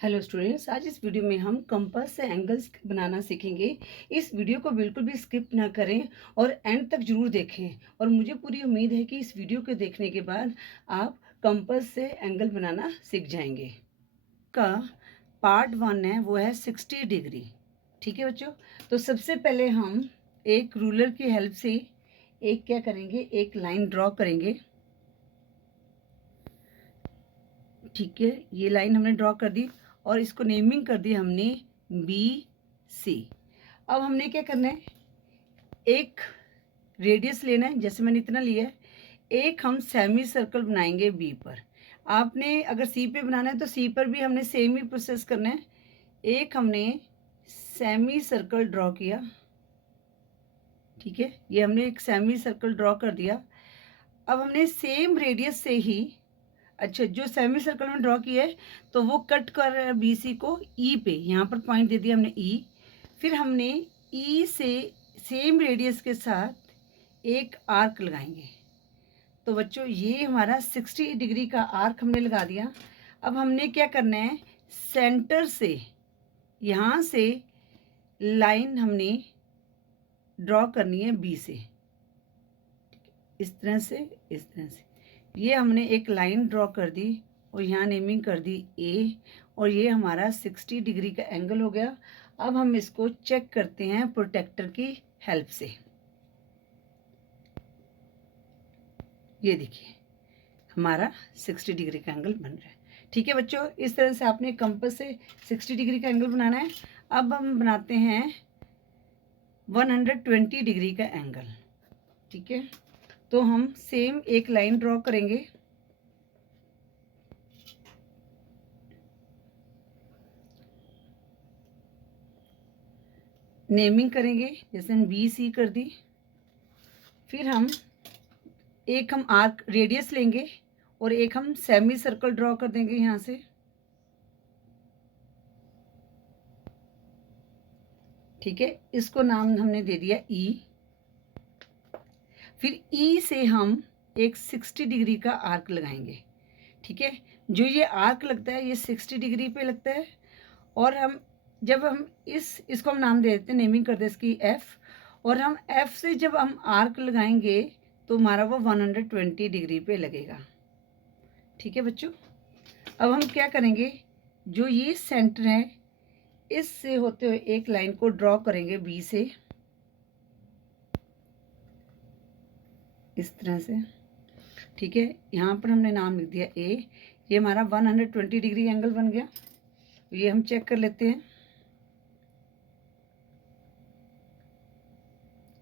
Hello students, आज इस video में हम कंपास से एंगल्स बनाना सीखेंगे। इस वीडियो को बिल्कुल भी स्किप ना करें और एंड तक जरूर देखें। और मुझे पूरी उम्मीद है कि इस वीडियो को देखने के बाद आप कंपास से एंगल बनाना सीख जाएंगे। का पार्ट 1 है, वो है 60 डिग्री। ठीक है बच्चों, तो सबसे पहले हम एक रूलर की हेल्प से एक क्या करेंगे, एक लाइन ड्रॉ करेंगे। ठीक है, ये लाइन हमने ड्रॉ कर दी और इसको नेमिंग कर दी हमने BC। अब हमने क्या करना है, एक रेडियस लेना है, जैसे मैंने इतना लिया है। एक हम सेमी सर्कल बनाएंगे B पर। आपने अगर C पे बनाना है तो C पर भी हमने सेम ही प्रोसेस करना है। एक हमने सेमी सर्कल ड्रॉ किया। ठीक है, ये हमने एक सेमी सर्कल ड्रॉ कर दिया। अब हमने सेम रेडियस से ही, अच्छा, जो सेमी सर्कल में ड्रॉ किया है तो वो कट कर रहा है BC को E पे। यहाँ पर पॉइंट दे दिया हमने E। फिर हमने E से सेम रेडियस के साथ एक आर्क लगाएंगे। तो बच्चों, ये हमारा 60 डिग्री का आर्क हमने लगा दिया। अब हमने क्या करना है, सेंटर से यहाँ से लाइन हमने ड्रॉ करनी है B से, इस तरह से, इस तरह से। ये हमने एक लाइन ड्रॉ कर दी और यहाँ नेमिंग कर दी A, और ये हमारा 60 डिग्री का एंगल हो गया। अब हम इसको चेक करते हैं प्रोटेक्टर की हेल्प से। ये देखिए, हमारा 60 डिग्री का एंगल बन रहा है। ठीक है बच्चों, इस तरह से आपने कंपास से 60 डिग्री का एंगल बनाना है। अब हम बनाते हैं 120 डिग्री का एंगल। ठीक है, तो हम सेम एक लाइन ड्रॉ करेंगे। नेमिंग करेंगे, जैसे हम BC कर दी। फिर हम आर्क रेडियस लेंगे और एक हम सेमी सर्कल ड्रॉ कर देंगे यहाँ से। ठीक है, इसको नाम हमने दे दिया E। फिर E से हम एक 60 डिग्री का आर्क लगाएंगे। ठीक है, जो ये आर्क लगता है ये 60 डिग्री पे लगता है। और हम जब हम इसको हम नाम दे देते हैं, नेमिंग कर दे इसकी F। और हम F से जब हम आर्क लगाएंगे तो हमारा वो 120 डिग्री पे लगेगा। ठीक है बच्चों, अब हम क्या करेंगे, जो ये सेंटर है इससे होते हुए एक लाइन को ड्रॉ करेंगे B से, इस तरह से। ठीक है, यहाँ पर हमने नाम लिख दिया A। ये हमारा 120 डिग्री एंगल बन गया। ये हम चेक कर लेते हैं।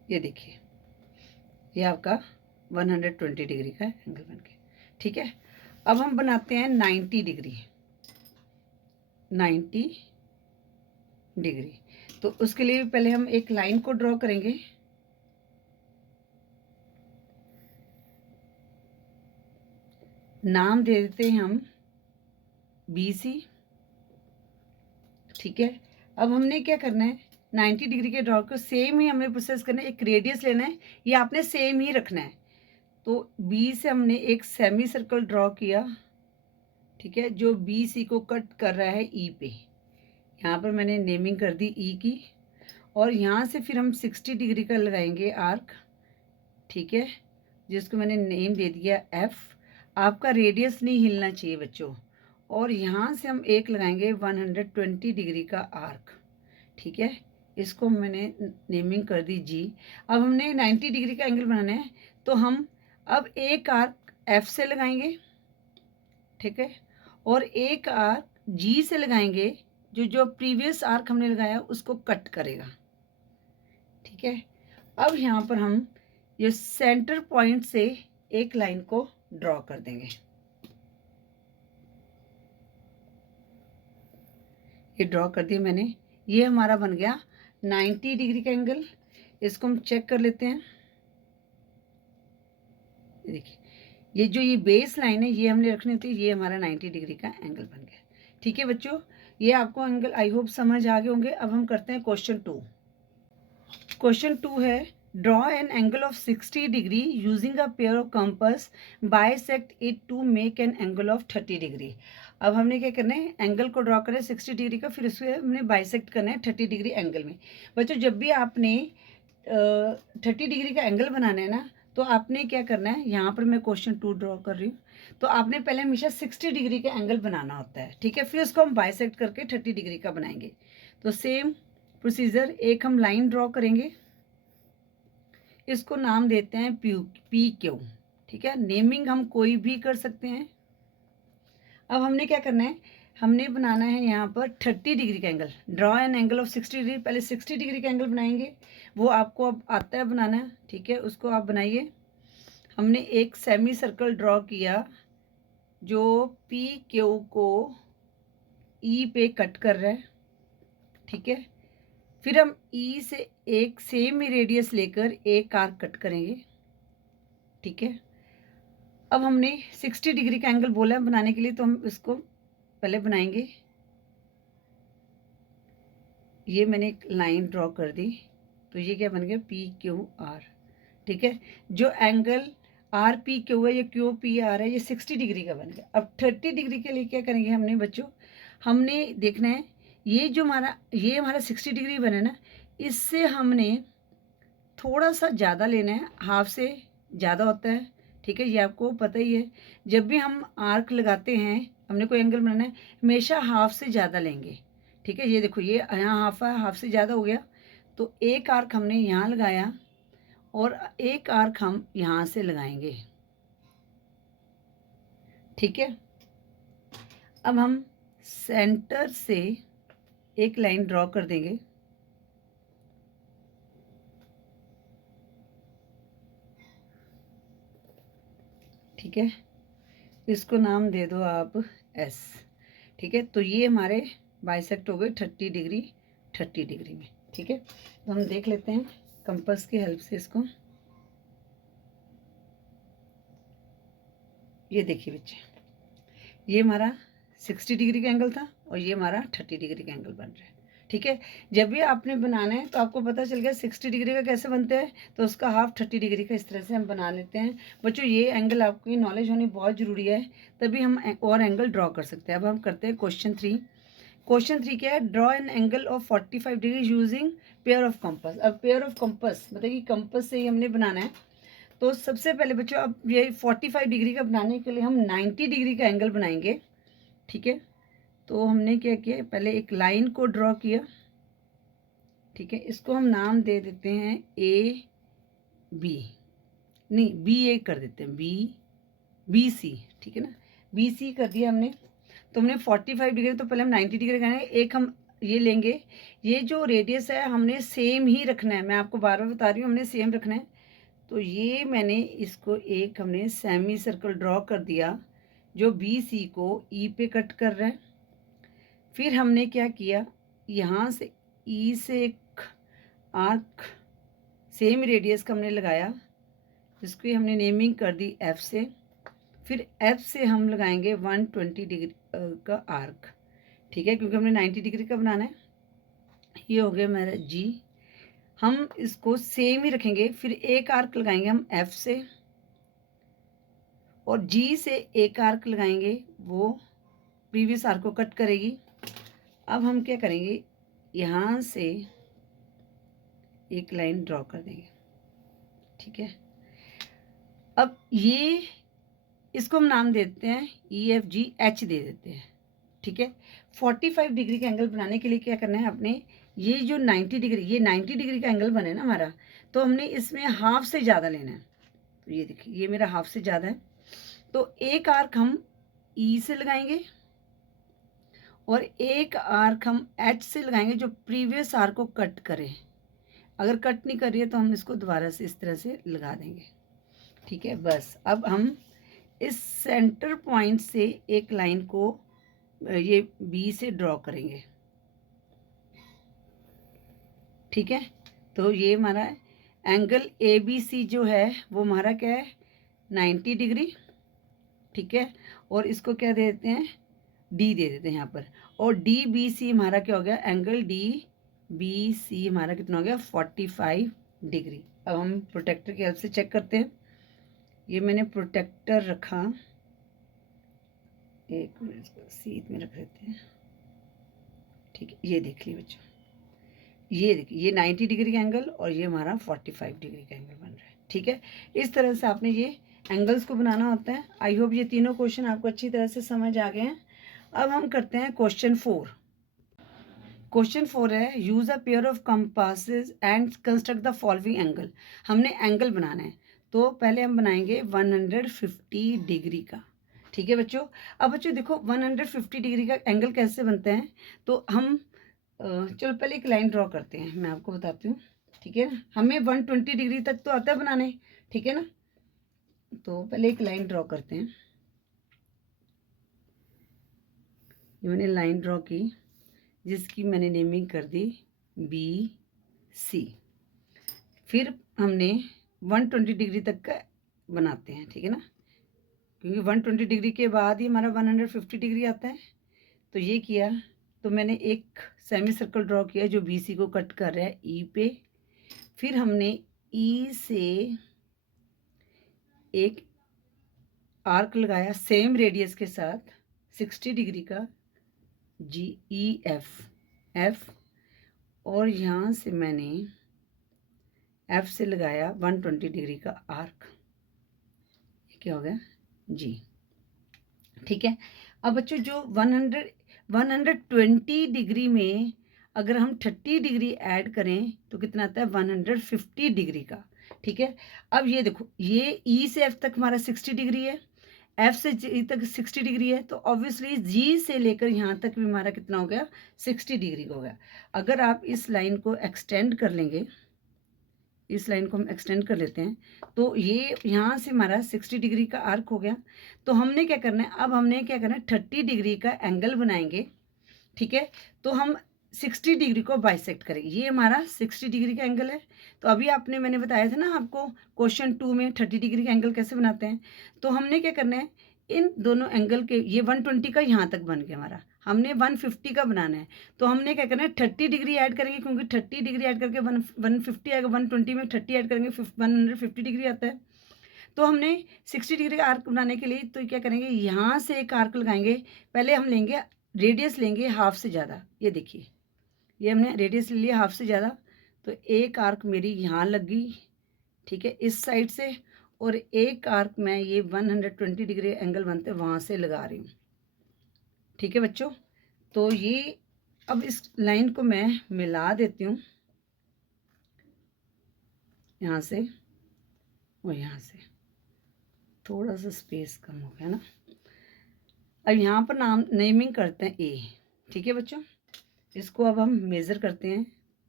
ये देखिए, ये आपका 120 डिग्री का एंगल बन गया। ठीक है, अब हम बनाते हैं 90 डिग्री। 90 डिग्री, तो उसके लिए पहले हम एक लाइन को ड्रॉ करेंगे। नाम दे देते हैं हम BC। ठीक है, अब हमने क्या करना है, 90 डिग्री के ड्रॉ को सेम ही हमने प्रोसेस करना है। एक रेडियस लेना है, ये आपने सेम ही रखना है। तो B से हमने एक सेमी सर्कल ड्रॉ किया। ठीक है, जो BC को कट कर रहा है E पे। यहाँ पर मैंने नेमिंग कर दी E की। और यहाँ से फिर हम 60 डिग्री का लगाएंगे आर्क। ठीक है, जिसको मैंने नेम दे दिया F। आपका रेडियस नहीं हिलना चाहिए बच्चों। और यहाँ से हम एक लगाएंगे 120 डिग्री का आर्क। ठीक है, इसको मैंने नेमिंग कर दी G। अब हमने 90 डिग्री का एंगल बनाना है, तो हम अब एक आर्क F से लगाएंगे। ठीक है, और एक आर्क G से लगाएंगे, जो जो प्रीवियस आर्क हमने लगाया उसको कट करेगा। ठीक है, अब यहाँ पर हम ये सेंटर पॉइंट से एक लाइन को ड्रॉ कर देंगे। ये ड्रॉ कर दिया मैंने। ये हमारा बन गया 90 डिग्री का एंगल। इसको हम चेक कर लेते हैं। देखिए, ये जो ये बेस लाइन है ये हमने रखनी होती है। ये हमारा 90 डिग्री का एंगल बन गया। ठीक है बच्चों, ये आपको एंगल आई होप समझ आ गए होंगे। अब हम करते हैं क्वेश्चन 2। क्वेश्चन 2 है, draw an angle of 60 degree using a pair of compass, bisect it to make an angle of 30 degree. अब हमने क्या करना है, एंगल को ड्रॉ करना है 60 डिग्री का, फिर उसको हमने बाइसेक्ट करना है 30 डिग्री एंगल में। बच्चों जब भी आपने 30 डिग्री का एंगल बनाना है ना, तो आपने क्या करना है, यहाँ पर मैं क्वेश्चन 2 ड्रॉ कर रही हूँ, तो आपने पहले हमेशा 60 डिग्री का एंगल बनाना होता है, ठीक है, फिर उसको हम बाइसेक्ट करके 30 डिग्री का बनाएंगे। तो सेम प्रोसीजर, एक हम लाइन ड्रॉ करेंगे, इसको नाम देते हैं पी क्यू, ठीक है, नेमिंग हम कोई भी कर सकते हैं। अब हमने क्या करना है, हमने बनाना है यहाँ पर 30 डिग्री का angle, draw an angle of 60 degree, पहले 60 डिग्री का एंगल बनाएंगे, वो आपको अब आता है बनाना, ठीक है, उसको आप बनाइए। हमने एक सेमी सर्कल ड्रॉ किया जो पी क्यू को ई पे कट कर रहा है, ठीक है, फिर हम ई से एक सेम ही रेडियस लेकर एक आर्क कट करेंगे, ठीक है। अब हमने 60 डिग्री का एंगल बोला है बनाने के लिए, तो हम इसको पहले बनाएंगे। ये मैंने एक लाइन ड्रॉ कर दी, तो ये क्या बन गया, पी क्यू आर, ठीक है। जो एंगल आर पी क्यू है, ये क्यू पी आर है, ये 60 डिग्री का बन गया। अब 30 डिग्री के लिए क्या करेंगे हमने बच्चों, हमने देखना है ये जो हमारा 60 डिग्री बने ना, इससे हमने थोड़ा सा ज़्यादा लेना है, हाफ से ज़्यादा होता है, ठीक है, ये आपको पता ही है। जब भी हम आर्क लगाते हैं, हमने कोई एंगल बनाना है, हमेशा हाफ से ज़्यादा लेंगे, ठीक है। ये देखो, ये यहाँ हाफ है, हाफ से ज़्यादा हो गया, तो एक आर्क हमने यहाँ लगाया और एक आर्क हम यहाँ से लगाएंगे, ठीक है। अब हम सेंटर से एक लाइन ड्रॉ कर देंगे, ठीक है, इसको नाम दे दो आप एस, ठीक है। तो ये हमारे बाइसेक्ट हो गए 30 डिग्री 30 डिग्री में, ठीक है। तो हम देख लेते हैं कंपास की हेल्प से इसको। ये देखिए बच्चे, ये हमारा 60 डिग्री का एंगल था और ये हमारा 30 डिग्री का एंगल बन रहा है, ठीक है। जब भी आपने बनाना है तो आपको पता चल गया 60 डिग्री का कैसे बनते हैं, तो उसका हाफ 30 डिग्री का इस तरह से हम बना लेते हैं। बच्चों ये एंगल आपकी नॉलेज होनी बहुत ज़रूरी है, तभी हम और एंगल ड्रॉ कर सकते हैं। अब हम करते हैं क्वेश्चन 3। क्वेश्चन 3 क्या है, draw an angle of 45 degree using pair of compass. अब पेयर ऑफ कंपास मतलब कि कंपास से ही हमने बनाना है। तो सबसे पहले बच्चों, अब ये 45 डिग्री का बनाने के लिए हम 90 डिग्री का एंगल बनाएंगे, ठीक है। तो हमने क्या किया, पहले एक लाइन को ड्रॉ किया, ठीक है, इसको हम नाम दे देते हैं ए बी, नहीं बी ए कर देते हैं, बी सी, ठीक है ना, बी सी कर दिया हमने। तो हमने 45 डिग्री, तो पहले हम 90 डिग्री का एक हम ये लेंगे, ये जो रेडियस है हमने सेम ही रखना है, मैं आपको बार बार बता रही हूँ, हमने सेम रखना है। तो ये मैंने इसको एक हमने सेमी सर्कल ड्रॉ कर दिया जो बी सी को ई पे कट कर रहा है। फिर हमने क्या किया, यहाँ से ई से एक आर्क सेम रेडियस का हमने लगाया, जिसकी हमने नेमिंग कर दी एफ से। फिर एफ से हम लगाएंगे 120 डिग्री का आर्क, ठीक है, क्योंकि हमने 90 डिग्री का बनाना है। ये हो गया मेरा जी, हम इसको सेम ही रखेंगे। फिर एक आर्क लगाएंगे हम एफ से, और जी से एक आर्क लगाएंगे, वो प्रीवियस आर्क को कट करेगी। अब हम क्या करेंगे, यहाँ से एक लाइन ड्रॉ कर देंगे, ठीक है। अब ये इसको हम नाम देते हैं ई एफ जी एच दे देते हैं, ठीक है। 45 डिग्री का एंगल बनाने के लिए क्या करना है अपने, ये जो 90 डिग्री, ये 90 डिग्री का एंगल बने ना हमारा, तो हमने इसमें हाफ से ज़्यादा लेना है। तो ये देखिए, ये मेरा हाफ से ज़्यादा है, तो एक आर्क हम ई से लगाएंगे और एक आर्क हम एच से लगाएंगे जो प्रीवियस आर्क को कट करे। अगर कट नहीं कर रही है तो हम इसको दोबारा से इस तरह से लगा देंगे, ठीक है। बस अब हम इस सेंटर पॉइंट से एक लाइन को ये बी से ड्रॉ करेंगे, ठीक है। तो ये हमारा एंगल ए बी सी जो है वो हमारा क्या है, 90 डिग्री, ठीक है। और इसको क्या दे देते हैं, डी दे देते हैं यहाँ पर। और डी बी सी हमारा क्या हो गया, एंगल डी बी सी हमारा कितना हो गया, 45 डिग्री। अब हम प्रोटेक्टर की हेल्प से चेक करते हैं। ये मैंने प्रोटेक्टर रखा, एक मिनट, इसको सीध में रख देते हैं। ठीक है, ये देख लीजिए बच्चों, ये देखिए, ये 90 डिग्री का एंगल और ये हमारा 45 डिग्री का एंगल बन रहा है। ठीक है, इस तरह से आपने ये एंगल्स को बनाना होता है। आई होप ये तीनों क्वेश्चन आपको अच्छी तरह से समझ आ गए हैं। अब हम करते हैं क्वेश्चन 4। क्वेश्चन 4 है, use a pair of compasses and construct the following angle. हमने एंगल बनाना है, तो पहले हम बनाएंगे 150 डिग्री का। ठीक है बच्चों, अब बच्चों देखो 150 डिग्री का एंगल कैसे बनते हैं, तो हम चलो पहले एक लाइन ड्रॉ करते हैं, मैं आपको बताती हूँ। ठीक है ना, हमें 120 डिग्री तक तो आता है बनाने। ठीक है ना, तो पहले एक लाइन ड्रॉ करते हैं। ये मैंने लाइन ड्रॉ की, जिसकी मैंने नेमिंग कर दी BC। फिर हमने 120 डिग्री तक का बनाते हैं। ठीक है ना, क्योंकि 120 डिग्री के बाद ही हमारा 150 डिग्री आता है। तो ये किया, तो मैंने एक सेमी सर्कल ड्रॉ किया जो BC को कट कर रहा है E पे। फिर हमने E से एक आर्क लगाया सेम रेडियस के साथ 60 डिग्री का GEF, और यहाँ से मैंने F से लगाया 120 डिग्री का आर्क। ये क्या हो गया G। ठीक है, अब बच्चों जो 120 डिग्री में अगर हम 30 डिग्री ऐड करें तो कितना आता है 150 डिग्री का। ठीक है, अब ये देखो, ये E से F तक हमारा 60 डिग्री है, F से G तक 60 डिग्री है, तो ऑब्वियसली G से लेकर यहाँ तक भी हमारा कितना हो गया 60 डिग्री का हो गया। अगर आप इस लाइन को एक्सटेंड कर लेंगे, इस लाइन को हम एक्सटेंड कर लेते हैं, तो ये यहाँ से हमारा 60 डिग्री का आर्क हो गया। तो हमने क्या करना है, अब हमने क्या करना है 30 डिग्री का एंगल बनाएंगे। ठीक है, तो हम 60 डिग्री को बाइसेक्ट करेंगे। ये हमारा 60 डिग्री का एंगल है। तो अभी आपने मैंने बताया था ना आपको क्वेश्चन 2 में 30 डिग्री का एंगल कैसे बनाते हैं। तो हमने क्या करना है, इन दोनों एंगल के, ये 120 का यहाँ तक बन गया हमारा, हमने 150 का बनाना है। तो हमने क्या करना है 30 डिग्री ऐड करेंगे, क्योंकि 30 डिग्री ऐड करके 150 आएगा, 120 में 30 ऐड करेंगे 150 डिग्री आता है। तो हमने 60 डिग्री का आर्क बनाने के लिए तो क्या करेंगे, यहाँ से एक आर्क लगाएंगे। पहले हम लेंगे रेडियस, लेंगे हाफ से ज़्यादा। ये देखिए, ये हमने रेडियस ले लिया हाफ से ज़्यादा, तो एक आर्क मेरी यहाँ लग गई। ठीक है, इस साइड से, और एक आर्क मैं ये 120 डिग्री एंगल बनते वहाँ से लगा रही हूँ। ठीक है बच्चों, तो ये अब इस लाइन को मैं मिला देती हूँ यहाँ से और यहाँ से, थोड़ा सा स्पेस कम हो गया ना। अब यहाँ पर नाम नेमिंग करते हैं A। ठीक है बच्चों, इसको अब हम मेज़र करते हैं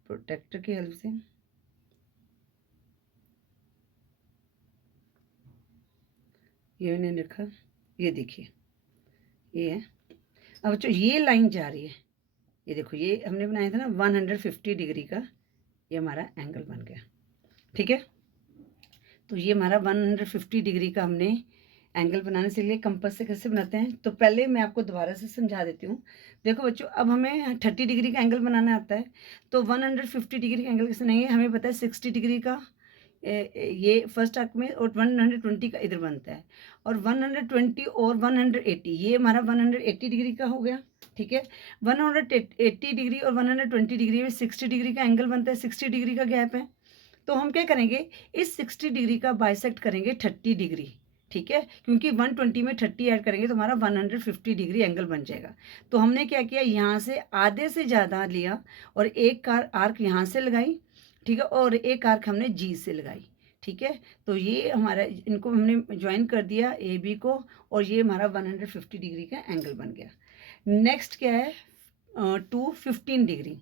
प्रोटेक्टर की हेल्प से। ये मैंने लिखा, ये देखिए ये है। अब बच्चों ये लाइन जा रही है, ये देखो, ये हमने बनाया था ना 150 डिग्री का, ये हमारा एंगल बन गया। ठीक है, तो ये हमारा 150 डिग्री का हमने एंगल बनाने से लिए कंपास से कैसे बनाते हैं, तो पहले मैं आपको दोबारा से समझा देती हूँ। देखो बच्चों, अब हमें 30 डिग्री का एंगल बनाना आता है, तो 150 डिग्री का एंगल कैसे बनाएंगे, हमें पता है 60 डिग्री का ये फर्स्ट आर्क में, और 120 का इधर बनता है, और 120 और 180 ये हमारा 180 डिग्री का हो गया। ठीक है, 180 डिग्री और 120 डिग्री में 60 डिग्री का एंगल बनता है, 60 डिग्री का गैप है। तो हम क्या करेंगे, इस 60 डिग्री का बाइसेक्ट करेंगे 30 डिग्री। ठीक है, क्योंकि 120 में 30 ऐड करेंगे तो हमारा 150 डिग्री एंगल बन जाएगा। तो हमने क्या किया, यहाँ से आधे से ज़्यादा लिया और एक आर्क यहाँ से लगाई। ठीक है, और एक आर्क हमने G से लगाई। ठीक है, तो ये हमारा, इनको हमने ज्वाइन कर दिया AB को, और ये हमारा 150 डिग्री का एंगल बन गया। नेक्स्ट क्या है 15 डिग्री।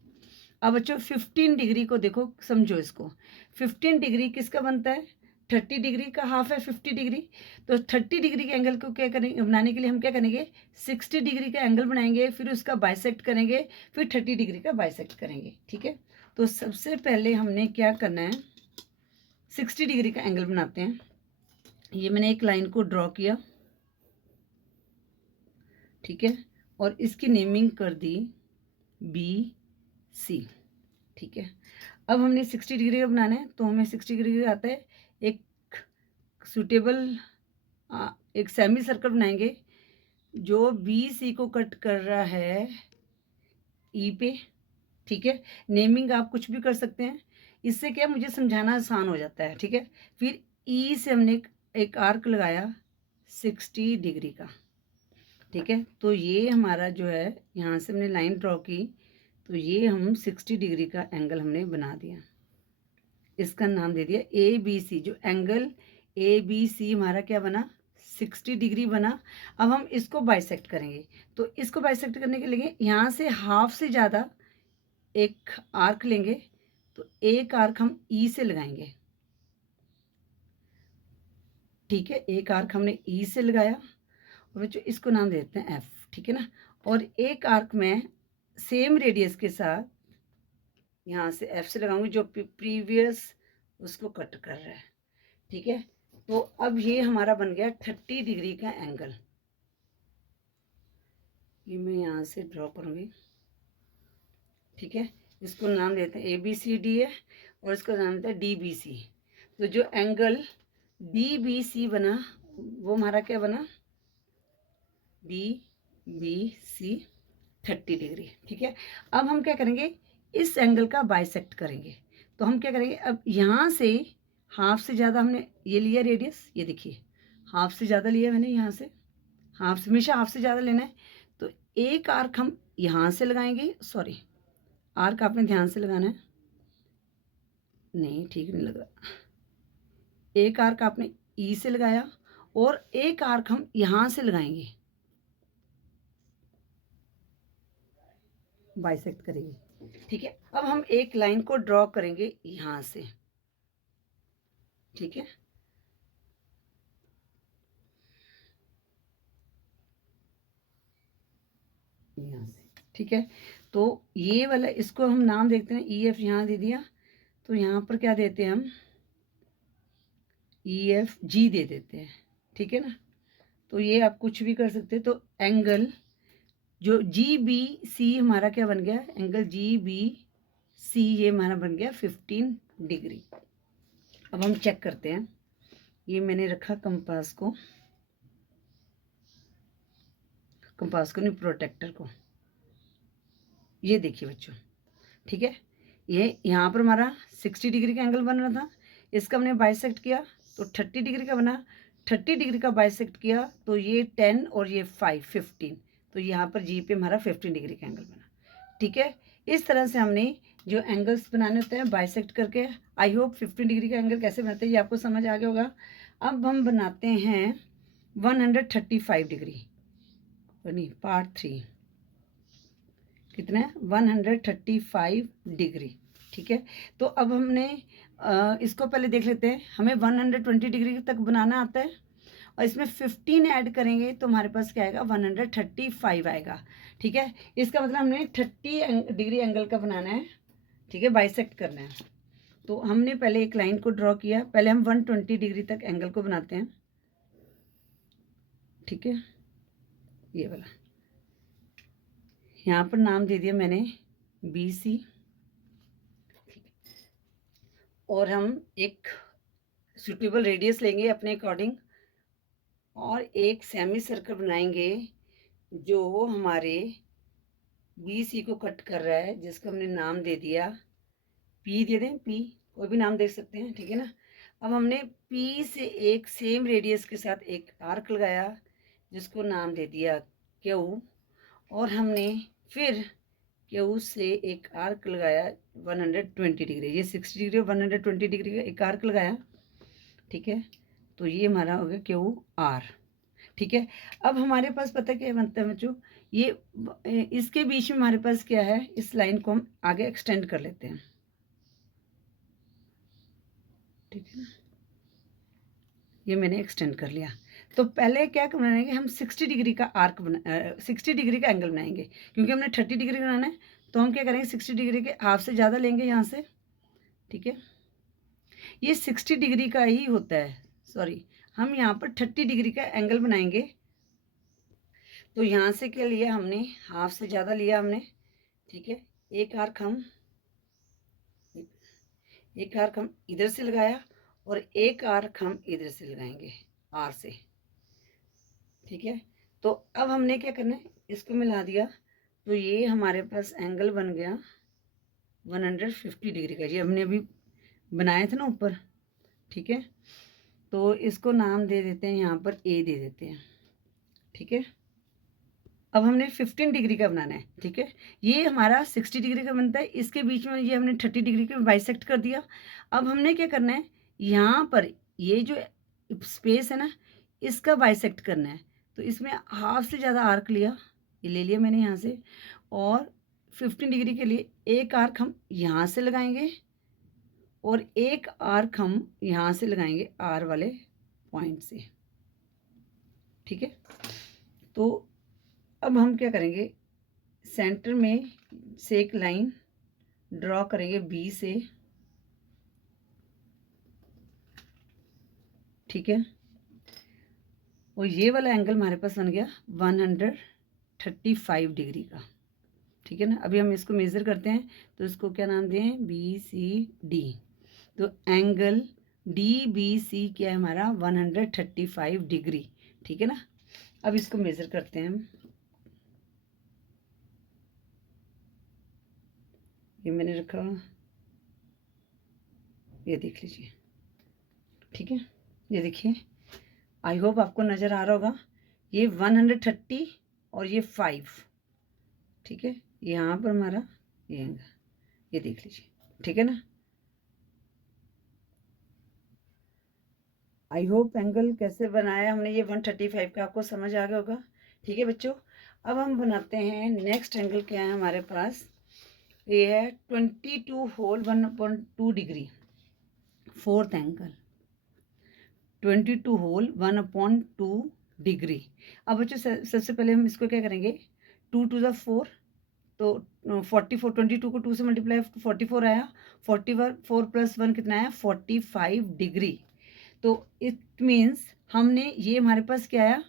अब बच्चों 15 डिग्री को देखो, समझो इसको, 15 डिग्री किसका बनता है, 30 डिग्री का हाफ है 50 डिग्री। तो 30 डिग्री के एंगल को क्या करेंगे, बनाने के लिए हम क्या करेंगे 60 डिग्री का एंगल बनाएंगे, फिर उसका बाइसेक्ट करेंगे, फिर 30 डिग्री का बाइसेक्ट करेंगे। ठीक है, तो सबसे पहले हमने क्या करना है, 60 डिग्री का एंगल बनाते हैं। ये मैंने एक लाइन को ड्रॉ किया। ठीक है, और इसकी नेमिंग कर दी BC। ठीक है, अब हमने 60 डिग्री का बनाना है, तो हमें 60 डिग्री का आता है, एक सूटेबल एक सेमी सर्कल बनाएंगे जो बी सी को कट कर रहा है ई पे, ठीक है। नेमिंग आप कुछ भी कर सकते हैं, इससे क्या मुझे समझाना आसान हो जाता है, ठीक है। फिर ई से हमने एक आर्क लगाया 60 डिग्री का, ठीक है। तो ये हमारा जो है, यहाँ से हमने लाइन ड्रॉ की, तो ये हम 60 डिग्री का एंगल हमने बना दिया। इसका नाम दे दिया ए बी सी। जो एंगल ए बी सी हमारा क्या बना, 60 डिग्री बना। अब हम इसको बाइसेक्ट करेंगे, तो इसको बाइसेक्ट करने के लिए यहाँ से हाफ से ज़्यादा एक आर्क लेंगे, तो एक आर्क हम ई से लगाएंगे, ठीक है। एक आर्क हमने ई से लगाया और बच्चों इसको नाम देते हैं एफ, ठीक है ना। और एक आर्क में सेम रेडियस के साथ यहाँ से एफ से लगाऊंगी, जो प्रीवियस उसको कट कर रहा है, ठीक है। तो अब ये हमारा बन गया 30 डिग्री का एंगल। ये मैं यहाँ से ड्रॉ करूँगी, ठीक है। इसको नाम देते हैं ए बी सी डी है, और इसका नाम देते हैं डी बी सी। तो जो एंगल डी बी सी बना वो हमारा क्या बना, डी बी सी 30 डिग्री, ठीक है। अब हम क्या करेंगे, इस एंगल का बाइसेक्ट करेंगे। तो हम क्या करेंगे, अब यहाँ से हाफ से ज़्यादा हमने ये लिया रेडियस, ये देखिए हाफ से ज़्यादा लिया मैंने, यहाँ से हाफ से, हमेशा हाफ से ज़्यादा लेना है। तो एक आर्क हम यहाँ से लगाएंगे, सॉरी आर्क आपने ध्यान से लगाना है, नहीं ठीक नहीं लग रहा। एक आर्क आपने ई से लगाया और एक आर्क हम यहाँ से लगाएंगे, बाइसेक्ट करेंगे, ठीक है। अब हम एक लाइन को ड्रॉ करेंगे यहाँ से, ठीक है। यहाँ से, ठीक है। तो ये वाला इसको हम नाम देखते हैं ई एफ, यहाँ दे दिया। तो यहाँ पर क्या देते हैं हम, ई एफ जी दे देते हैं, ठीक है ना। तो ये आप कुछ भी कर सकते हैं। तो एंगल जो जी बी सी हमारा क्या बन गया, एंगल जी बी सी ये हमारा बन गया 15 डिग्री। अब हम चेक करते हैं, ये मैंने रखा कंपास को नहीं, प्रोटेक्टर को। ये देखिए बच्चों, ठीक है। ये यहाँ पर हमारा 60 डिग्री का एंगल बन रहा था, इसका हमने बाइसेक्ट किया तो 30 डिग्री का बना। 30 डिग्री का बाइसेक्ट किया तो ये 10 और ये 5 15, तो यहाँ पर जी पे हमारा 15 डिग्री का एंगल बना, ठीक है। इस तरह से हमने जो एंगल्स बनाने होते हैं बाइसेक्ट करके, आई होप 15 डिग्री का एंगल कैसे बनाते हैं ये आपको समझ आ गया होगा। अब हम बनाते हैं 135 डिग्री, नहीं पार्ट 3, कितना है 135 डिग्री, ठीक है। तो अब हमने इसको पहले देख लेते हैं, हमें 120 डिग्री तक बनाना आता है और इसमें 15 ऐड करेंगे तो हमारे पास क्या आएगा 135 आएगा, ठीक है। इसका मतलब हमने 30 डिग्री एंगल का बनाना है, ठीक है, बाइसेक्ट करना है। तो हमने पहले एक लाइन को ड्रॉ किया, पहले हम 120 डिग्री तक एंगल को बनाते हैं, ठीक है। ये वाला यहाँ पर नाम दे दिया मैंने बी सी, और हम एक सुटेबल रेडियस लेंगे अपने अकॉर्डिंग और एक सेमी सर्कल बनाएंगे जो हमारे बी सी को कट कर रहा है, जिसको हमने नाम दे दिया पी, दे दें पी, कोई भी नाम देख सकते हैं, ठीक है ना। अब हमने पी से एक सेम रेडियस के साथ एक आर्क लगाया जिसको नाम दे दिया क्यू, और हमने फिर क्यू से एक आर्क लगाया 120 डिग्री, ये 60 डिग्री 120 डिग्री का एक आर्क लगाया, ठीक है। तो ये हमारा हो गया क्यू आर, ठीक है। अब हमारे पास पता क्या बनता है बच्चों, ये इसके बीच में हमारे पास क्या है, इस लाइन को हम आगे एक्सटेंड कर लेते हैं, ठीक है ना। ये मैंने एक्सटेंड कर लिया। तो पहले क्या बनाएंगे हम 60 डिग्री का आर्क 60 डिग्री का एंगल बनाएंगे, क्योंकि हमने 30 डिग्री बनाना है। तो हम क्या करेंगे 60 डिग्री के हाफ से ज़्यादा लेंगे यहाँ से, ठीक है। ये 60 डिग्री का ही होता है, सॉरी हम यहाँ पर 30 डिग्री का एंगल बनाएंगे। तो यहाँ से क्या लिया हमने, हाफ से ज़्यादा लिया हमने, ठीक है। एक आर्क हम इधर से लगाया और एक आर्क हम इधर से लगाएंगे आर से, ठीक है। तो अब हमने क्या करना है, इसको मिला दिया तो ये हमारे पास एंगल बन गया 150 डिग्री का। ये हमने अभी बनाया था ना ऊपर, ठीक है। तो इसको नाम दे देते हैं, यहाँ पर ए दे देते हैं, ठीक है। अब हमने 15 डिग्री का बनाना है, ठीक है। ये हमारा 60 डिग्री का बनता है, इसके बीच में ये हमने 30 डिग्री का बाइसेक्ट कर दिया। अब हमने क्या करना है, यहाँ पर ये जो स्पेस है ना, इसका बाइसेक्ट करना है। तो इसमें हाफ से ज़्यादा आर्क लिया, ये ले लिया मैंने यहाँ से, और 15 डिग्री के लिए एक आर्क हम यहाँ से लगाएंगे और एक आर्क हम यहाँ से लगाएंगे आर वाले पॉइंट से, ठीक है। तो अब हम क्या करेंगे, सेंटर में से एक लाइन ड्रॉ करेंगे बी से, ठीक है। और ये वाला एंगल हमारे पास बन गया 135 डिग्री का, ठीक है ना। अभी हम इसको मेज़र करते हैं, तो इसको क्या नाम दें, बी सी डी। तो एंगल डी बी सी क्या है हमारा 135 डिग्री, ठीक है ना। अब इसको मेज़र करते हैं हम। ये मैंने रखा, ये देख लीजिए, ठीक है। ये देखिए, आई होप आपको नज़र आ रहा होगा। ये 130 और ये 5, ठीक है। यहाँ पर हमारा ये एंगल, ये देख लीजिए, ठीक है ना। आई होप एंगल कैसे बनाया हमने ये 135 का आपको समझ आ गया होगा, ठीक है बच्चों। अब हम बनाते हैं नेक्स्ट एंगल, क्या है हमारे पास, ये है 22 whole 1/2 degree, fourth angle 22 whole 1/2 degree. अब बच्चों सबसे पहले हम इसको क्या करेंगे, 2 to the 4, तो 44, 22 को 2 से मल्टीप्लाई 44 आया, 44 + 1 कितना आया 45 डिग्री। तो इट मीन्स हमने ये हमारे पास क्या आया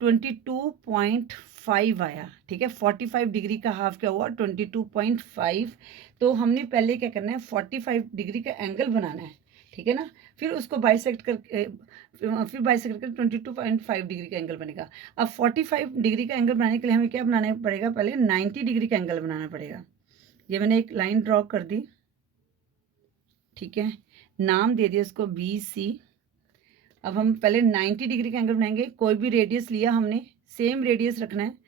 22.5 आया, ठीक है। 45 डिग्री का हाफ क्या हुआ 22.5। तो हमने पहले क्या करना है 45 डिग्री का एंगल बनाना है, ठीक है ना। फिर उसको बाइसेक्ट कर, फिर बाइसेक्ट कर 22.5 डिग्री का एंगल बनेगा। अब 45 डिग्री का एंगल बनाने के लिए हमें क्या बनाना पड़ेगा, पहले 90 डिग्री का एंगल बनाना पड़ेगा। ये मैंने एक लाइन ड्रॉ कर दी, ठीक है, नाम दे दिया इसको बी सी। अब हम पहले 90 डिग्री का एंगल बनाएंगे, कोई भी रेडियस लिया हमने, सेम रेडियस रखना है।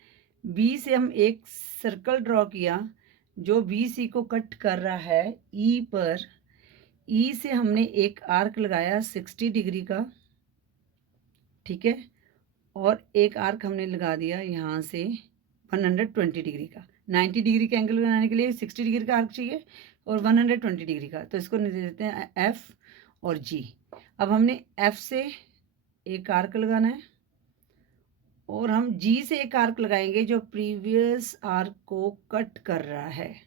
बी से हम एक सर्कल ड्रॉ किया जो बी सी को कट कर रहा है ई पर। ई से हमने एक आर्क लगाया 60 डिग्री का, ठीक है। और एक आर्क हमने लगा दिया यहाँ से 120 डिग्री का। 90 डिग्री का एंगल बनाने के लिए 60 डिग्री का आर्क चाहिए और 120 डिग्री का, तो इसको दे देते हैं एफ और जी। अब हमने एफ से एक आर्क लगाना है और हम जी से एक आर्क लगाएंगे जो प्रीवियस आर्क को कट कर रहा है।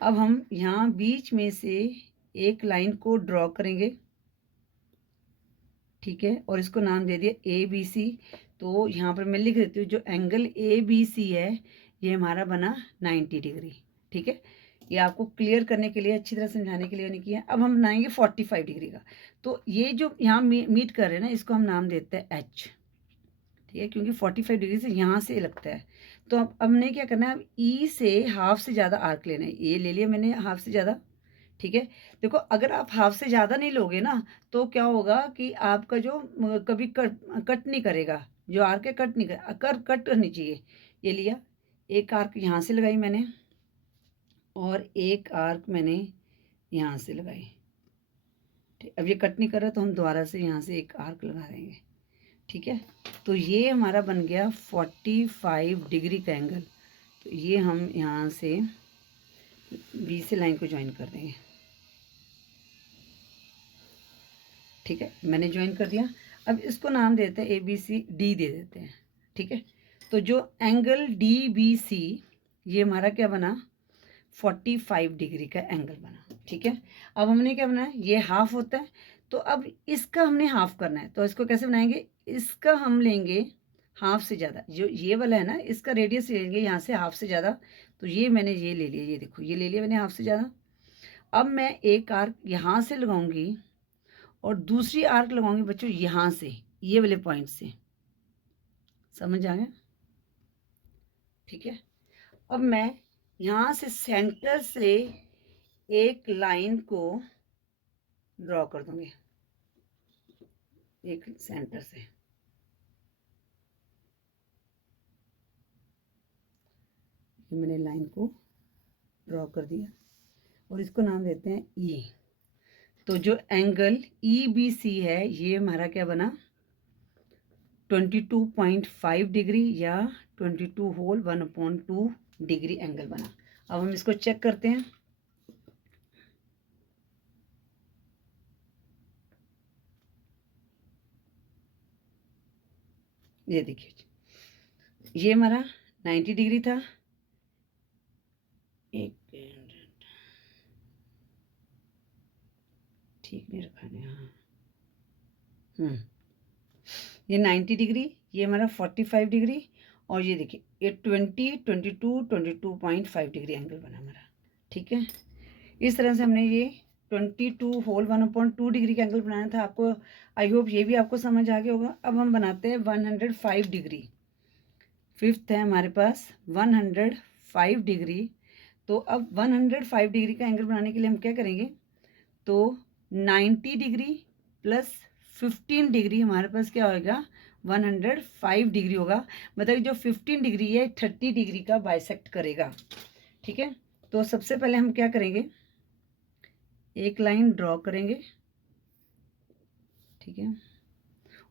अब हम यहाँ बीच में से एक लाइन को ड्रॉ करेंगे, ठीक है, और इसको नाम दे दिया ए बी सी। तो यहाँ पर मैं लिख देती हूँ, जो एंगल ए बी सी है ये हमारा बना 90 डिग्री, ठीक है। ये आपको क्लियर करने के लिए, अच्छी तरह समझाने के लिए नहीं किया। अब हम बनाएंगे 45 डिग्री का। तो ये जो यहाँ मीट कर रहे हैं ना, इसको हम नाम देते हैं एच, ठीक है, क्योंकि 45 डिग्री से यहाँ से लगता है। तो अब हमने क्या करना है, अब ई से हाफ से ज़्यादा आर्क लेना है। ये ले लिया मैंने हाफ से ज़्यादा, ठीक है। देखो अगर आप हाफ से ज़्यादा नहीं लोगे ना, तो क्या होगा कि आपका जो कभी कट नहीं करेगा, जो आर्क है कट नहीं कट करनी चाहिए। ये लिया, एक आर्क यहाँ से लगाई मैंने और एक आर्क मैंने यहाँ से लगाई, ठीक। अब ये कट नहीं कर रहा तो हम दोबारा से यहाँ से एक आर्क लगा देंगे, ठीक है। तो ये हमारा बन गया 45 डिग्री का एंगल। तो ये हम यहाँ से बी से लाइन को ज्वाइन कर देंगे, ठीक है, मैंने ज्वाइन कर दिया। अब इसको नाम देते हैं ए बी सी डी दे देते हैं, ठीक है। तो जो एंगल डी बी सी ये हमारा क्या बना 45 डिग्री का एंगल बना, ठीक है। अब हमने क्या बनाया, ये हाफ होता है, तो अब इसका हमने हाफ करना है। तो इसको कैसे बनाएंगे, इसका हम लेंगे हाफ से ज़्यादा, जो ये वाला है ना इसका रेडियस लेंगे यहाँ से हाफ से ज़्यादा। तो ये मैंने ये ले लिया, ये देखो ये ले लिया मैंने हाफ से ज़्यादा। अब मैं एक आर्क यहाँ से लगाऊंगी और दूसरी आर्क लगाऊंगी बच्चों यहाँ से, ये वाले पॉइंट से, समझ आ गया। ठीक है। अब मैं यहाँ से सेंटर से एक लाइन को ड्रॉ कर दूंगी, एक सेंटर से। ये मैंने लाइन को ड्रॉ कर दिया और इसको नाम देते हैं ई। तो जो एंगल EBC है ये हमारा क्या बना, 22.5 डिग्री या 22 होल 1/2 डिग्री एंगल बना। अब हम इसको चेक करते हैं। ये देखिए, ये हमारा 90 डिग्री था। एक ठीक नहीं रखा है, हाँ। ये 90 डिग्री, ये हमारा 45 डिग्री, और ये देखिए ये 22.5 डिग्री एंगल बना हमारा। ठीक है, इस तरह से हमने ये 22 होल 1/2 डिग्री का एंगल बनाया था। आपको आई होप ये भी आपको समझ आ गया होगा। अब हम बनाते हैं 105 डिग्री। फिफ्थ है हमारे पास 105 डिग्री। तो अब 105 डिग्री का एंगल बनाने के लिए हम क्या करेंगे, तो 90 डिग्री प्लस 15 डिग्री हमारे पास क्या होगा, 105 डिग्री होगा। मतलब जो 15 डिग्री है 30 डिग्री का बाइसेक्ट करेगा। ठीक है, तो सबसे पहले हम क्या करेंगे, एक लाइन ड्रॉ करेंगे। ठीक है,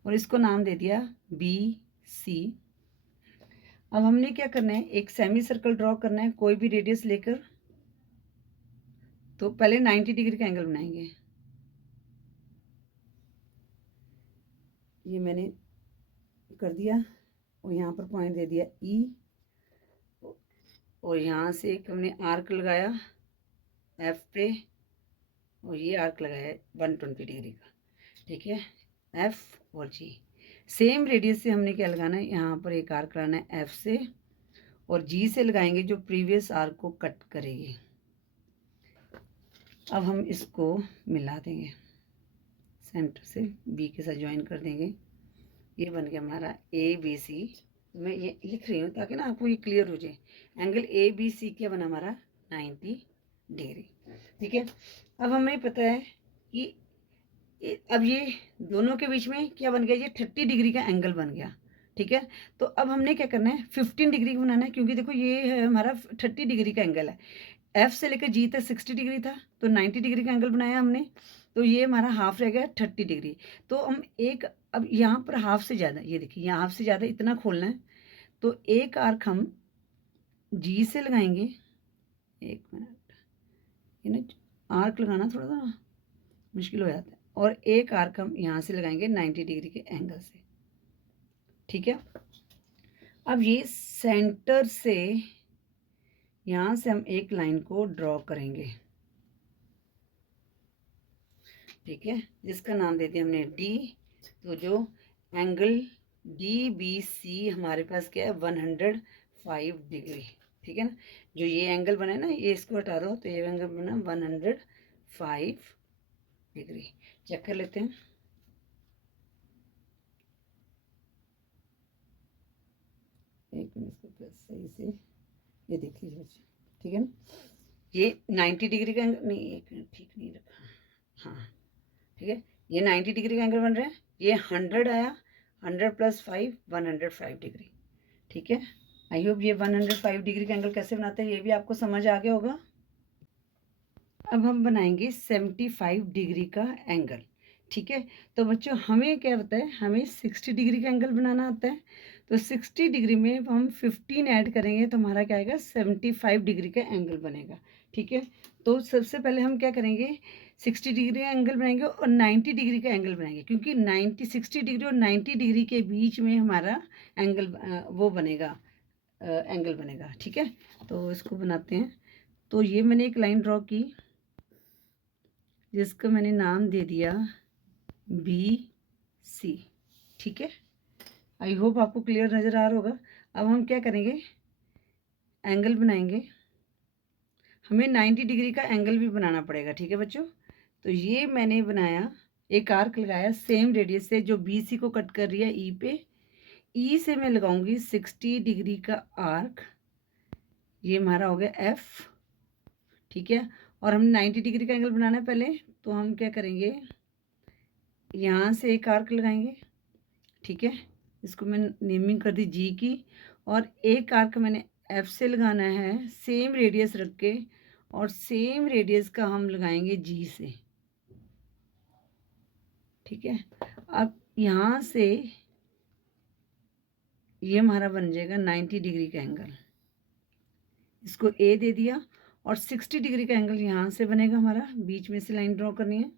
और इसको नाम दे दिया BC। अब हमने क्या करना है, एक सेमी सर्कल ड्रॉ करना है कोई भी रेडियस लेकर। तो पहले 90 डिग्री का एंगल बनाएंगे। ये मैंने कर दिया और यहाँ पर पॉइंट दे दिया E, और यहाँ से एक हमने आर्क लगाया F पे, और ये आर्क लगाया 120 डिग्री का। ठीक है, F और G सेम रेडियस से हमने क्या लगाना है, यहाँ पर एक आर्क लगाना है F से, और G से लगाएंगे जो प्रीवियस आर्क को कट करेगी। अब हम इसको मिला देंगे, सेंटर से B के साथ ज्वाइन कर देंगे। ये बन गया हमारा ABC। मैं ये लिख रही हूँ ताकि ना आपको ये क्लियर हो जाए। एंगल ABC क्या बना हमारा, 90 डिग्री। ठीक है, अब हमें पता है कि अब ये दोनों के बीच में क्या बन गया, ये 30 डिग्री का एंगल बन गया। ठीक है, तो अब हमने क्या करना है, 15 डिग्री बनाना है, क्योंकि देखो ये है हमारा 30 डिग्री का एंगल है। F से लेकर G तक 60 डिग्री था, तो 90 डिग्री का एंगल बनाया हमने, तो ये हमारा हाफ रह गया 30 डिग्री। तो हम एक, अब यहाँ पर हाफ से ज़्यादा, ये देखिए यहाँ हाफ से ज़्यादा इतना खोलना है, तो एक आर्क हम G से लगाएंगे। एक मिनट, ये ना आर्क लगाना थोड़ा सा मुश्किल हो जाता है, और एक आर्क हम यहाँ से लगाएंगे 90 डिग्री के एंगल से। ठीक है, अब ये सेंटर से यहाँ से हम एक लाइन को ड्रॉ करेंगे। ठीक है, जिसका नाम दे दिया हमने D। तो जो एंगल DBC हमारे पास क्या है, 105 डिग्री। ठीक है ना, जो ये एंगल बना है ना, ये इसको हटा दो, तो ये एंगल बना 105 डिग्री। चेक कर लेते हैं। एक मिनट, इसको प्लस सही से ये देख लीजिए बच्चे। ठीक है ना, ये 90 डिग्री का एंगल, नहीं एक मिनट ठीक नहीं रखा, हाँ ठीक है, ये 90 डिग्री का एंगल बन रहा है, ये 100 आया, 100 + 5 105 डिग्री। ठीक है, आई होप ये 105 डिग्री का एंगल कैसे बनाते हैं ये भी आपको समझ आ गया होगा। अब हम बनाएंगे 75 डिग्री का एंगल। ठीक है, तो बच्चों हमें क्या होता है, हमें 60 डिग्री का एंगल बनाना आता है। तो 60 डिग्री में हम 15 ऐड करेंगे तो हमारा क्या आएगा, 75 डिग्री का एंगल बनेगा। ठीक है, तो सबसे पहले हम क्या करेंगे, 60 डिग्री का एंगल बनाएंगे और 90 डिग्री का एंगल बनाएंगे, क्योंकि 60 डिग्री और 90 डिग्री के बीच में हमारा एंगल वो बनेगा, एंगल बनेगा। ठीक है, तो इसको बनाते हैं। तो ये मैंने एक लाइन ड्रॉ की जिसका मैंने नाम दे दिया BC। ठीक है, आई होप आपको क्लियर नज़र आ रहा होगा। अब हम क्या करेंगे, एंगल बनाएंगे। हमें 90 डिग्री का एंगल भी बनाना पड़ेगा। ठीक है बच्चों, तो ये मैंने बनाया, एक आर्क लगाया सेम रेडियस से जो BC को कट कर रही है E पे। E से मैं लगाऊंगी 60 डिग्री का आर्क। ये हमारा हो गया एफ, ठीक है। और हमने 90 डिग्री का एंगल बनाना है पहले, तो हम क्या करेंगे, यहाँ से एक आर्क लगाएंगे, ठीक है। इसको मैं नेमिंग कर दी जी की, और एक आर्क मैंने एफ से लगाना है सेम रेडियस रख के, और सेम रेडियस का हम लगाएंगे जी से, ठीक है। अब यहाँ से ये हमारा बन जाएगा 90 डिग्री का एंगल, इसको ए दे दिया, और 60 डिग्री का एंगल यहाँ से बनेगा हमारा, बीच में से लाइन ड्रॉ करनी है,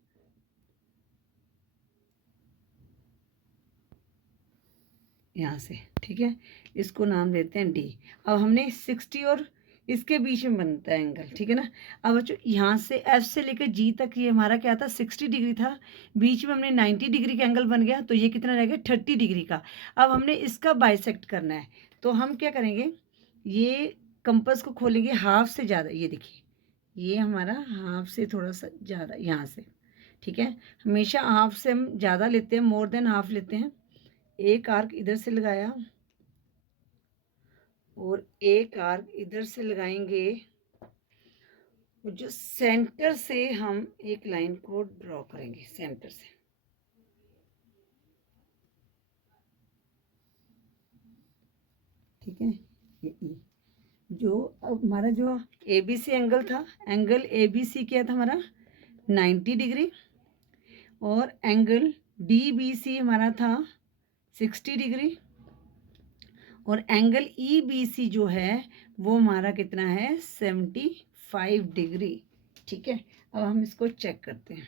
यहाँ से, ठीक है। इसको नाम देते हैं डी। अब हमने 60 और इसके बीच में बनता है एंगल, ठीक है ना। अब बच्चों यहाँ से एफ से लेकर जी तक ये हमारा क्या था, 60 डिग्री था, बीच में हमने 90 डिग्री का एंगल बन गया, तो ये कितना रह गया, 30 डिग्री का। अब हमने इसका बाइसेक्ट करना है, तो हम क्या करेंगे, ये कंपास को खोलेंगे हाफ से ज़्यादा, ये देखिए ये हमारा हाफ से थोड़ा सा ज़्यादा यहाँ से, ठीक है। हमेशा हाफ से हम ज़्यादा लेते हैं, मोर देन हाफ लेते हैं। एक आर्क इधर से लगाया और एक आर्क इधर से लगाएंगे, और जो सेंटर से हम एक लाइन को ड्रॉ करेंगे सेंटर से, ठीक है। ये ई, जो अब हमारा जो ए बी सी एंगल था, एंगल ए बी सी क्या था हमारा 90 डिग्री, और एंगल डी बी सी हमारा था 60 डिग्री, और एंगल ई बी सी जो है वो हमारा कितना है 75 डिग्री, ठीक है। अब हम इसको चेक करते हैं,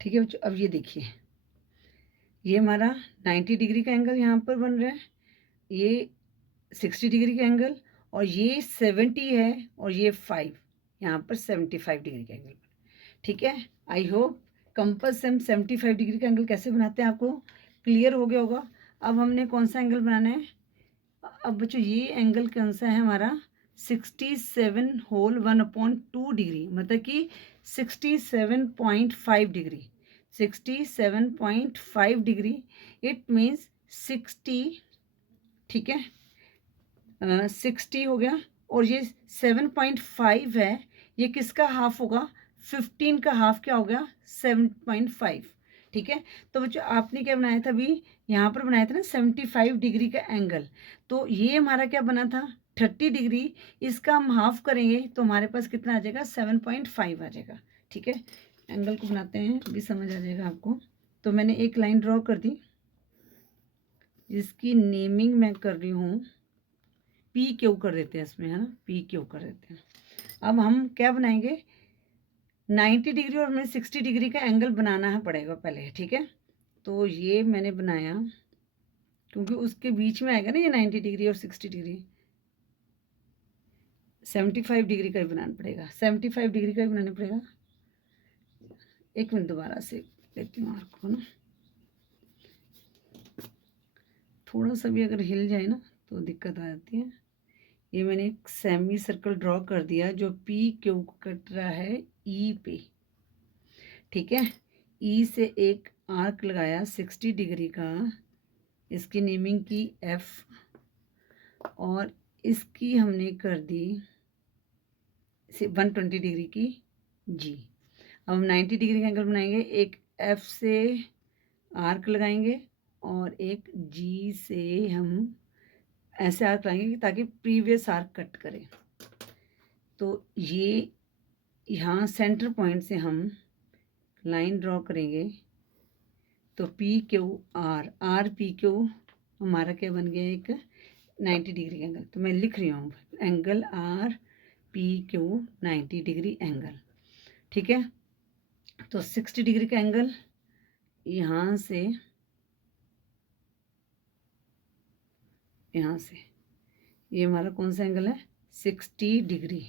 ठीक है बच्चों। अब ये देखिए ये हमारा 90 डिग्री का एंगल यहाँ पर बन रहा है, ये 60 डिग्री का एंगल, और ये 70 है, और ये 5 यहाँ पर 75 डिग्री का एंगल, ठीक है। आई होप कंपास से हम 75 डिग्री का एंगल कैसे बनाते हैं आपको क्लियर हो गया होगा। अब हमने कौन सा एंगल बनाना है, अब बच्चों ये एंगल कौन सा है हमारा 67 होल 1/2 डिग्री, मतलब कि 67.5 डिग्री, 67.5 डिग्री, इट मीन्स 60, ठीक है। 60 हो गया, और ये 7.5 है, ये किसका हाफ होगा, 15 का हाफ क्या हो गया 7.5, ठीक है। तो बच्चों आपने क्या बनाया था अभी, यहाँ पर बनाया था ना 75 डिग्री का एंगल, तो ये हमारा क्या बना था 30 डिग्री, इसका हम हाफ करेंगे तो हमारे पास कितना आ जाएगा 7.5 आ जाएगा, ठीक है। एंगल को बनाते हैं, भी समझ आ जाएगा आपको। तो मैंने एक लाइन ड्रॉ कर दी, जिसकी नेमिंग मैं कर रही हूँ पी क्यू कर देते हैं इसमें, है ना, पी क्यू कर देते हैं। अब हम क्या बनाएंगे 90 डिग्री और हमें 60 डिग्री का एंगल बनाना है पड़ेगा पहले, ठीक है। तो ये मैंने बनाया, क्योंकि उसके बीच में आएगा ना ये 90 डिग्री और 60 डिग्री, 75 डिग्री का भी बनाना पड़ेगा, 75 डिग्री का भी बनाना पड़ेगा। एक मिनट दोबारा से लेती हूँ आर्क को ना, थोड़ा सा भी अगर हिल जाए ना तो दिक्कत आ जाती है। ये मैंने एक सेमी सर्कल ड्रॉ कर दिया जो पी क्यू कट रहा है ई पे, ठीक है। ई से एक आर्क लगाया 60 डिग्री का, इसकी नेमिंग की एफ, और इसकी हमने कर दी 120 डिग्री की जी। अब हम 90 डिग्री का एंगल बनाएंगे, एक एफ से आर्क लगाएंगे और एक जी से हम ऐसे आर्क लगाएंगे ताकि प्रीवियस आर्क कट करें। तो ये यहाँ सेंटर पॉइंट से हम लाइन ड्रॉ करेंगे, तो P Q R, R P Q हमारा क्या बन गया एक 90 डिग्री एंगल। तो मैं लिख रही हूँ angle R P Q 90 degree angle, ठीक है। तो 60 डिग्री का एंगल यहाँ से ये हमारा कौन सा एंगल है 60 डिग्री,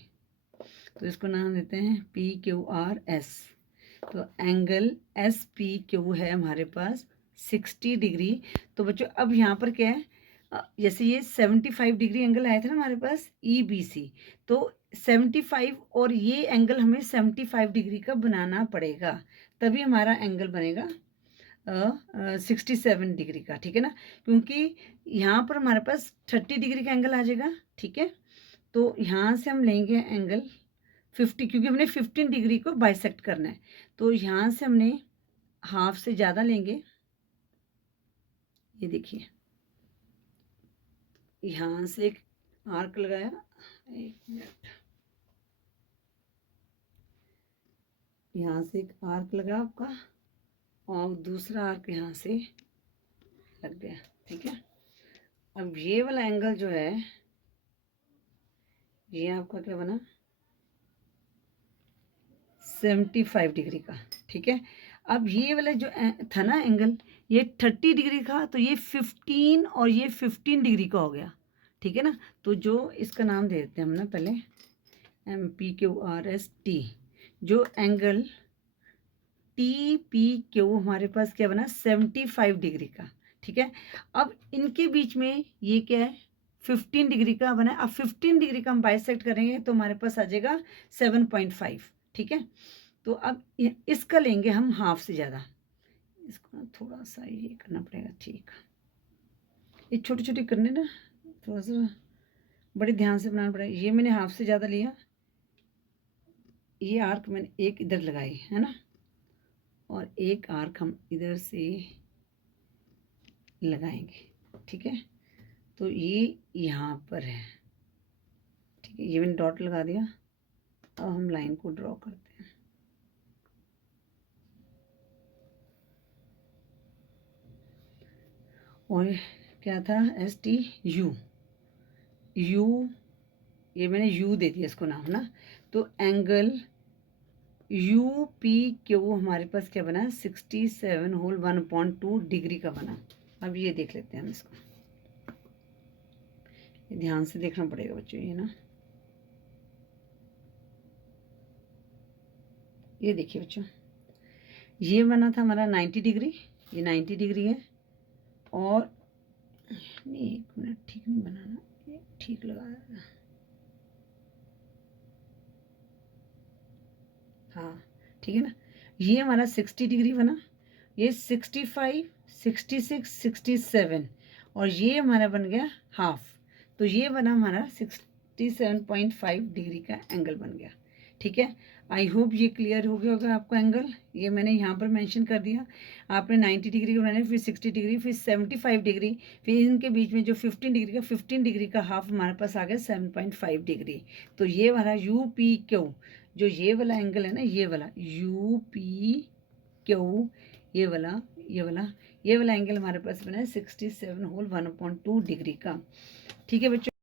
तो इसको नाम देते हैं पी क्यू आर एस। तो एंगल एस पी क्यू है हमारे पास 60 डिग्री। तो बच्चों अब यहाँ पर क्या है, जैसे ये 75 डिग्री एंगल आया था ना हमारे पास ई बी सी, तो 75 और ये एंगल हमें 75 डिग्री का बनाना पड़ेगा, तभी हमारा एंगल बनेगा 67 डिग्री का, ठीक है ना। क्योंकि यहाँ पर हमारे पास 30 डिग्री का एंगल आ जाएगा, ठीक है। तो यहाँ से हम लेंगे एंगल 50, क्योंकि हमने 15 डिग्री को बाइसेक्ट करना है। तो यहाँ से हमने हाफ से ज़्यादा लेंगे, ये देखिए यहाँ से एक आर्क लगाया, एक मिनट, यहाँ से एक आर्क लगा आपका और दूसरा आर्क यहाँ से लग गया, ठीक है। अब ये वाला एंगल जो है ये आपका क्या बना 75 डिग्री का, ठीक है। अब ये वाला जो था ना एंगल, ये 30 डिग्री का, तो ये 15 और ये 15 डिग्री का हो गया, ठीक है ना। तो जो इसका नाम दे देते हैं हम ना पहले MPQRST, जो एंगल TPQ हमारे पास क्या बना 75 डिग्री का, ठीक है। अब इनके बीच में ये क्या है 15 डिग्री का बना है। अब 15 डिग्री का हम बाइसेक्ट करेंगे तो हमारे पास आ जाएगा 7.5, ठीक है। तो अब इसका लेंगे हम हाफ से ज़्यादा, इसको ना थोड़ा सा ये करना पड़ेगा, ठीक। ये छोटे छोटे करने ना थोड़ा सा बड़े ध्यान से बनाना पड़ेगा। ये मैंने हाफ से ज़्यादा लिया, ये आर्क मैंने एक इधर लगाई है ना, और एक आर्क हम इधर से लगाएंगे, ठीक है। तो ये यहाँ पर है, ठीक है। ये मैंने डॉट लगा दिया। अब हम लाइन को ड्रॉ करते हैं। और क्या था STU, ये मैंने U दे दिया इसको नाम ना। तो एंगल UPQ हमारे पास क्या बना 67 होल 1/2 डिग्री का बना। अब ये देख लेते हैं हम इसको, ये ध्यान से देखना पड़ेगा बच्चों, ये ना, ये देखिए बच्चों, ये बना था हमारा 90 डिग्री, ये 90 डिग्री है। और नहीं, एक मिनट, ठीक नहीं बनाना, ये ठीक लगाया, हाँ ठीक है ना। ये हमारा 60 डिग्री बना, ये 65, 66, 67, और ये हमारा बन गया हाफ। तो ये बना हमारा 67.5 डिग्री का एंगल बन गया, ठीक है। आई होप ये क्लियर हो गया होगा आपको एंगल। ये मैंने यहाँ पर मेंशन कर दिया। आपने 90 डिग्री का बनाना, फिर 60 डिग्री, फिर 75 डिग्री, फिर इनके बीच में जो 15 डिग्री का, 15 डिग्री का हाफ हमारे पास आ गया 7.5 डिग्री। तो ये वाला UPQ, जो ये वाला एंगल है ना, ये वाला UPQ, ये वाला ये वाला एंगल हमारे पास बना है 67 होल 1/2 डिग्री का, ठीक है बच्चों।